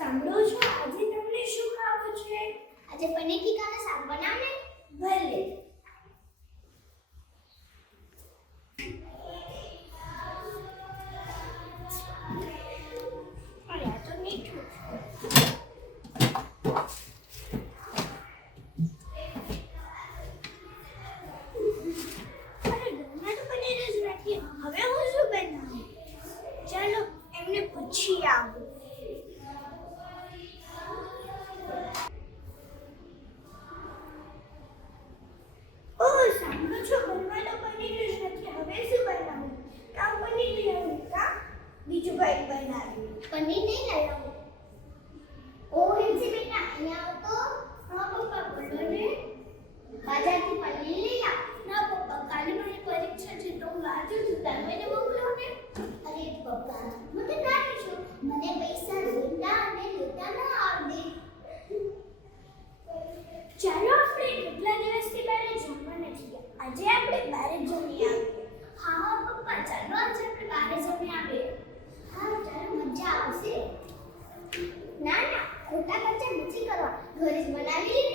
સાંભળો છો, આજે તમને શું ખાવું છે? આજે પનીર ટીકાનું શાક બનાવ ને. ભલે. અરે આ તો મીઠું છે. અરે ઘરમાં તો પનીર જ નથી. હવે હું શું બનાવું? ચાલો એમને પૂછી આવું. ઓહ, સાંભળો છો, ઘરમાં તો પનીર જ નથી. હવે શું બનાવું? કાં પનીર લઈ આવું, કાં બીજું કંઈક બનાવ્યું. પનીર નહીં લઈ આવું. ઓ હિંસી બેટા અહીંયા આવ તો. હા પપ્પા, બોલો ને. બાજારથી પનીર લઈ આવ. ના પપ્પા, કાલે મારી પરીક્ષા છે તો હું બહાર જઉં છું. તમે મને મોકલો ને. અરે પપ્પા હું તો નાની છું, મને પૈસા લેતા અને લેતા ના આવડે. ચાલો આપણે કેટલા દિવસથી બહાર જમવા નથી ગયા. આજે આપણે બહાર જમી આવીએ. હા પપ્પા ચાલો આજે આપણે બહાર જમી આવીએ. હા ચાલો મજા આવશે. ના ના ખોટા ખર્ચા નથી કરવા, ઘરે જ બનાવી